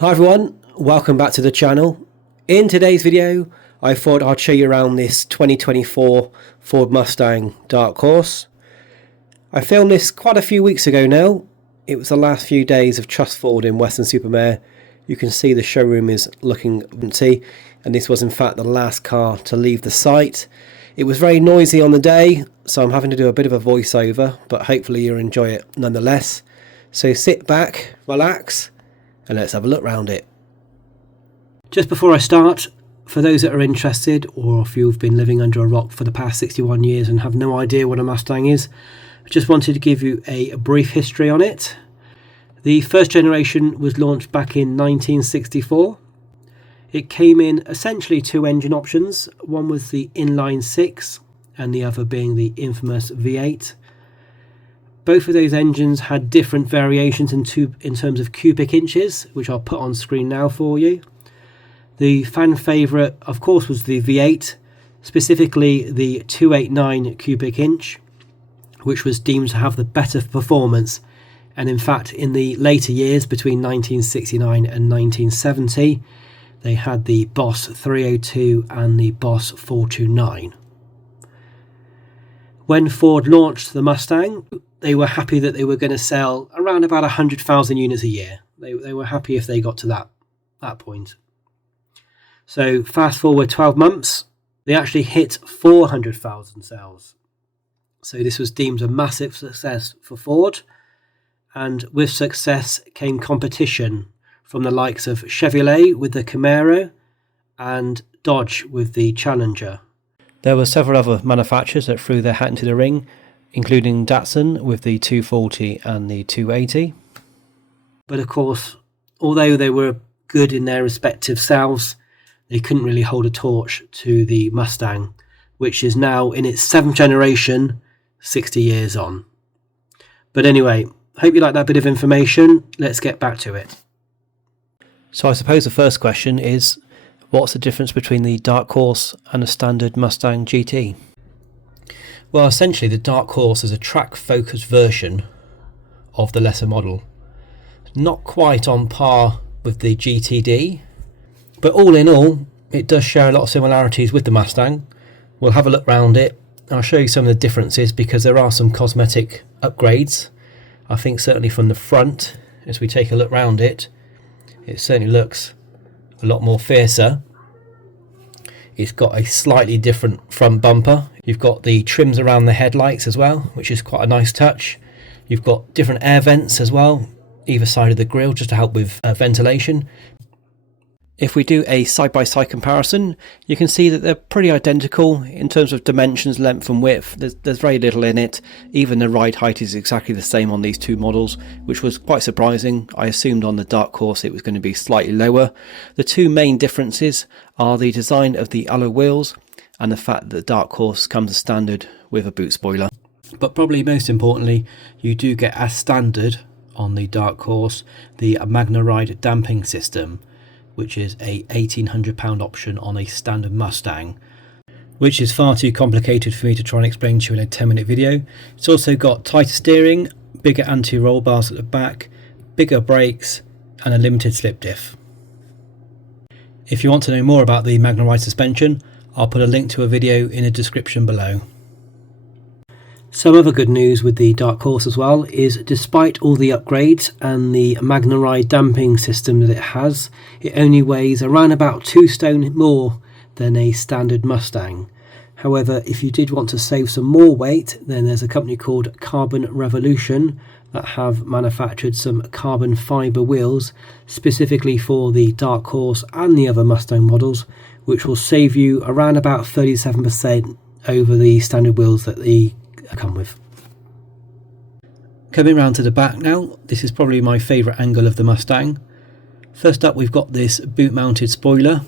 Hi everyone, welcome back to the channel. In today's video I thought I'd show you around this 2024 Ford Mustang Dark Horse. I filmed this quite a few weeks ago now. It was the last few days of Trust Ford in Weston Super Mare. You can see the showroom is looking empty, and this was in fact the last car to leave the site. It was very noisy on the day, so I'm having to do a bit of a voiceover, but hopefully you'll enjoy it nonetheless. So sit back, relax, and let's have a look round it. Just before I start, for those that are interested, or if you've been living under a rock for the past 61 years and have no idea what a Mustang is, I just wanted to give you a brief history on it. The first generation was launched back in 1964. It came in essentially two engine options. One was the inline 6 and the other being the infamous V8. Both of those engines had different variations in terms of cubic inches, which I'll put on screen now for you. The fan favourite, of course, was the V8, specifically the 289 cubic inch, which was deemed to have the better performance. And in fact, in the later years, between 1969 and 1970, they had the Boss 302 and the Boss 429. When Ford launched the Mustang, they were happy that they were going to sell around about 100,000 units a year. They were happy if they got to that point. So fast forward 12 months, they actually hit 400,000 sales. So this was deemed a massive success for Ford. And with success came competition from the likes of Chevrolet with the Camaro and Dodge with the Challenger. There were several other manufacturers that threw their hat into the ring, including Datsun with the 240 and the 280. But of course, although they were good in their respective sales, they couldn't really hold a torch to the Mustang, which is now in its 7th generation, 60 years on. But anyway, hope you like that bit of information. Let's get back to it. So I suppose the first question is, what's the difference between the Dark Horse and a standard Mustang GT? Well, essentially the Dark Horse is a track-focused version of the lesser model. Not quite on par with the GTD, but all in all, it does share a lot of similarities with the Mustang. We'll have a look round it. I'll show you some of the differences because there are some cosmetic upgrades. I think certainly from the front, as we take a look round it, it certainly looks a lot more fiercer. It's got a slightly different front bumper. You've got the trims around the headlights as well, which is quite a nice touch. You've got different air vents as well, either side of the grille, just to help with ventilation. If we do a side-by-side comparison, you can see that they're pretty identical in terms of dimensions, length and width. There's very little in it. Even the ride height is exactly the same on these two models, which was quite surprising. I assumed on the Dark Horse it was going to be slightly lower. The two main differences are the design of the alloy wheels and the fact that the Dark Horse comes as standard with a boot spoiler. But probably most importantly, you do get as standard on the Dark Horse the MagnaRide damping system, which is a £1,800 option on a standard Mustang, which is far too complicated for me to try and explain to you in a 10-minute video. It's also got tighter steering, bigger anti-roll bars at the back, bigger brakes and a limited slip diff. If you want to know more about the MagnaRide suspension, I'll put a link to a video in the description below. Some other good news with the Dark Horse as well is, despite all the upgrades and the MagnaRide damping system that it has, it only weighs around about 2 stone more than a standard Mustang. However, if you did want to save some more weight, then there's a company called Carbon Revolution that have manufactured some carbon fibre wheels specifically for the Dark Horse and the other Mustang models, which will save you around about 37% over the standard wheels that they come with. Coming round to the back now, this is probably my favourite angle of the Mustang. First up, we've got this boot mounted spoiler.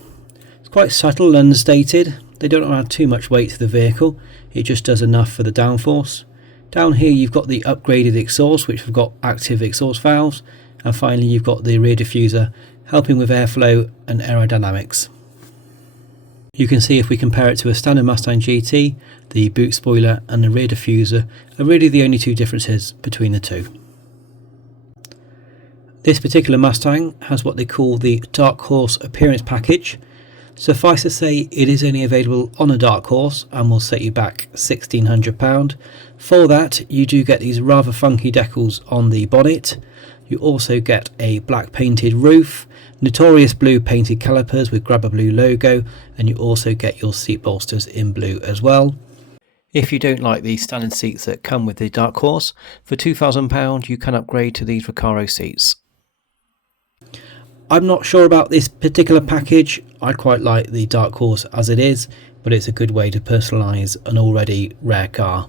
It's quite subtle and understated. They don't add too much weight to the vehicle, it just does enough for the downforce. Down here you've got the upgraded exhaust, which have got active exhaust valves, and finally you've got the rear diffuser helping with airflow and aerodynamics. You can see if we compare it to a standard Mustang GT, the boot spoiler and the rear diffuser are really the only two differences between the two. This particular Mustang has what they call the Dark Horse appearance package. Suffice to say, it is only available on a Dark Horse and will set you back £1,600. For that, you do get these rather funky decals on the bonnet. You also get a black painted roof, notorious blue painted calipers with Grabber Blue logo, and you also get your seat bolsters in blue as well. If you don't like the standard seats that come with the Dark Horse, for £2,000 you can upgrade to these Recaro seats. I'm not sure about this particular package. I quite like the Dark Horse as it is, but it's a good way to personalise an already rare car.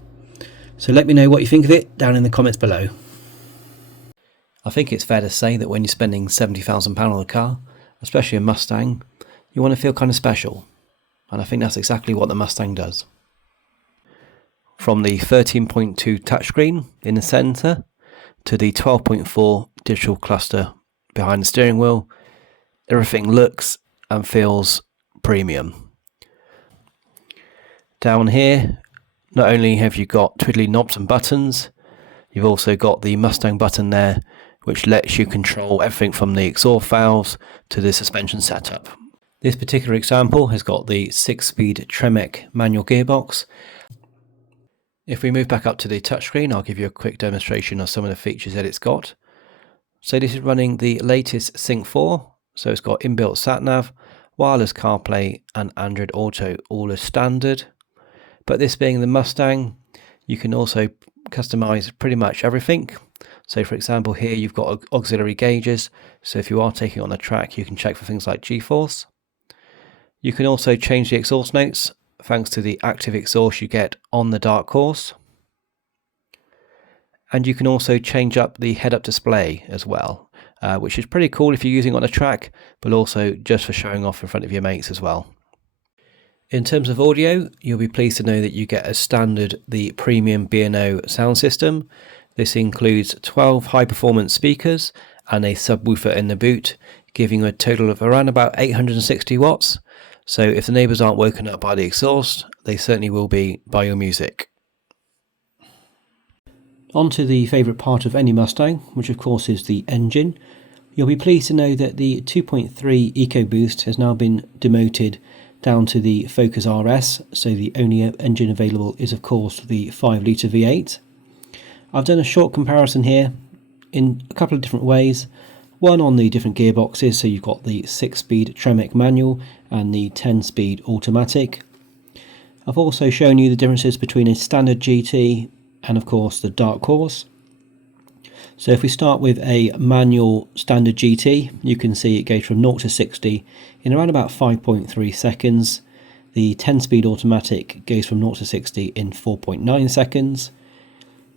So let me know what you think of it down in the comments below. I think it's fair to say that when you're spending £70,000 on a car, especially a Mustang, you want to feel kind of special. And I think that's exactly what the Mustang does. From the 13.2 touchscreen in the centre to the 12.4 digital cluster behind the steering wheel, everything looks and feels premium. Down here, not only have you got twiddly knobs and buttons, you've also got the Mustang button there, which lets you control everything from the exhaust valves to the suspension setup. This particular example has got the 6-speed Tremec manual gearbox. If we move back up to the touchscreen, I'll give you a quick demonstration of some of the features that it's got. So this is running the latest Sync 4, so it's got inbuilt sat-nav, wireless CarPlay and Android Auto all as standard. But this being the Mustang, you can also customize pretty much everything. So for example here you've got auxiliary gauges, so if you are taking on the track you can check for things like G-force. You can also change the exhaust notes thanks to the active exhaust you get on the Dark Horse. And you can also change up the head-up display as well, which is pretty cool if you're using it on a track, but also just for showing off in front of your mates as well. In terms of audio, you'll be pleased to know that you get as standard the premium B&O sound system. This includes 12 high-performance speakers and a subwoofer in the boot, giving you a total of around about 860 watts. So if the neighbours aren't woken up by the exhaust, they certainly will be by your music. On to the favourite part of any Mustang, which of course is the engine. You'll be pleased to know that the 2.3 EcoBoost has now been demoted down to the Focus RS, so the only engine available is of course the 5 litre V8. I've done a short comparison here in a couple of different ways. One on the different gearboxes, so you've got the 6-speed Tremec manual and the 10-speed automatic. I've also shown you the differences between a standard GT and of course the Dark Horse. So if we start with a manual standard GT, you can see it goes from 0 to 60 in around about 5.3 seconds. The 10-speed automatic goes from 0 to 60 in 4.9 seconds.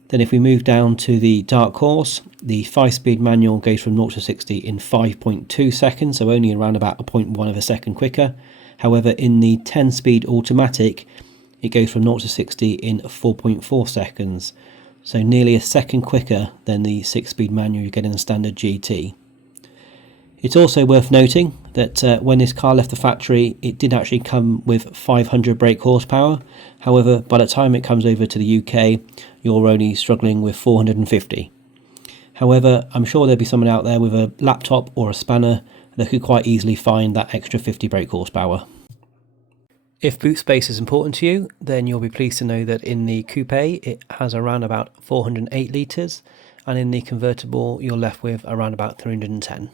Then if we move down to the Dark Horse, the 5-speed manual goes from 0 to 60 in 5.2 seconds, so only around about 0.1 of a second quicker. However, in the 10-speed automatic, it goes from 0 to 60 in 4.4 seconds, so nearly a second quicker than the 6-speed manual you get in the standard GT. It's also worth noting that when this car left the factory, it did actually come with 500 brake horsepower. However, by the time it comes over to the UK, you're only struggling with 450. However, I'm sure there'll be someone out there with a laptop or a spanner that could quite easily find that extra 50 brake horsepower. If boot space is important to you, then you'll be pleased to know that in the coupe it has around about 408 litres, and in the convertible you're left with around about 310.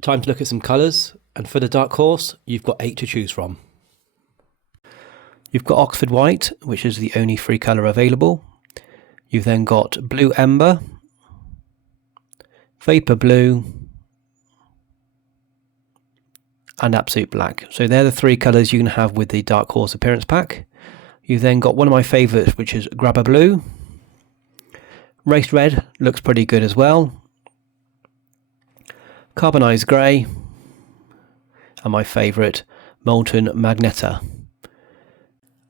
Time to look at some colours, and for the Dark Horse you've got 8 to choose from. You've got Oxford White, which is the only free colour available. You've then got Blue Ember, Vapor Blue and Absolute Black. So they're the 3 colours you can have with the Dark Horse appearance pack. You've then got one of my favourites, which is Grabber Blue. Race Red looks pretty good as well. Carbonised Grey, and my favourite, Molten Magneta.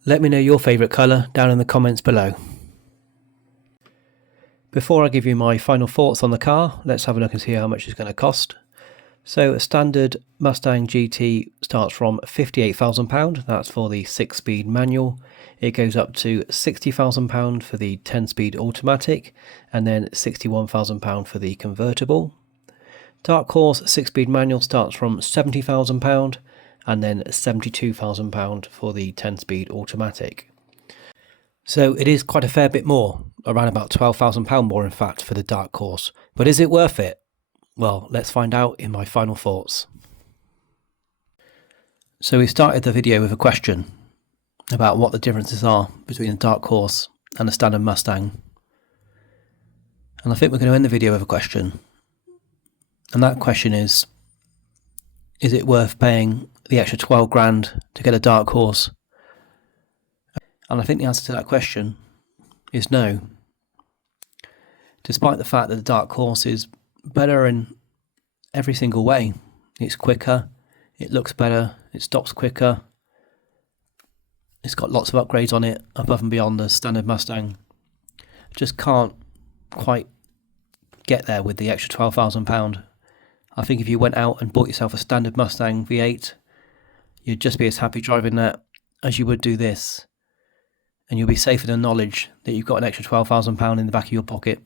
Let me know your favourite colour down in the comments below. Before I give you my final thoughts on the car, let's have a look and see how much it's going to cost. So a standard Mustang GT starts from £58,000, that's for the 6-speed manual. It goes up to £60,000 for the 10-speed automatic, and then £61,000 for the convertible. Dark Horse 6-speed manual starts from £70,000, and then £72,000 for the 10-speed automatic. So it is quite a fair bit more, around about £12,000 more in fact for the Dark Horse. But is it worth it? Well, let's find out in my final thoughts. So we started the video with a question about what the differences are between the Dark Horse and the standard Mustang. And I think we're going to end the video with a question. And that question is it worth paying the extra 12 grand to get a Dark Horse? And I think the answer to that question is no. Despite the fact that the Dark Horse is better in every single way. It's quicker, it looks better, it stops quicker. It's got lots of upgrades on it above and beyond the standard Mustang. Just can't quite get there with the extra £12,000. I think if you went out and bought yourself a standard Mustang V8, you'd just be as happy driving that as you would do this. And you'll be safe in the knowledge that you've got an extra £12,000 in the back of your pocket.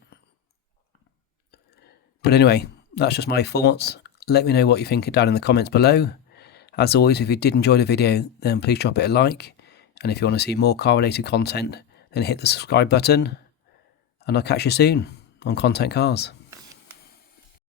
But anyway, that's just my thoughts. Let me know what you think down in the comments below. As always, if you did enjoy the video, then please drop it a like. And if you want to see more car related content, then hit the subscribe button. And I'll catch you soon on Content Cars.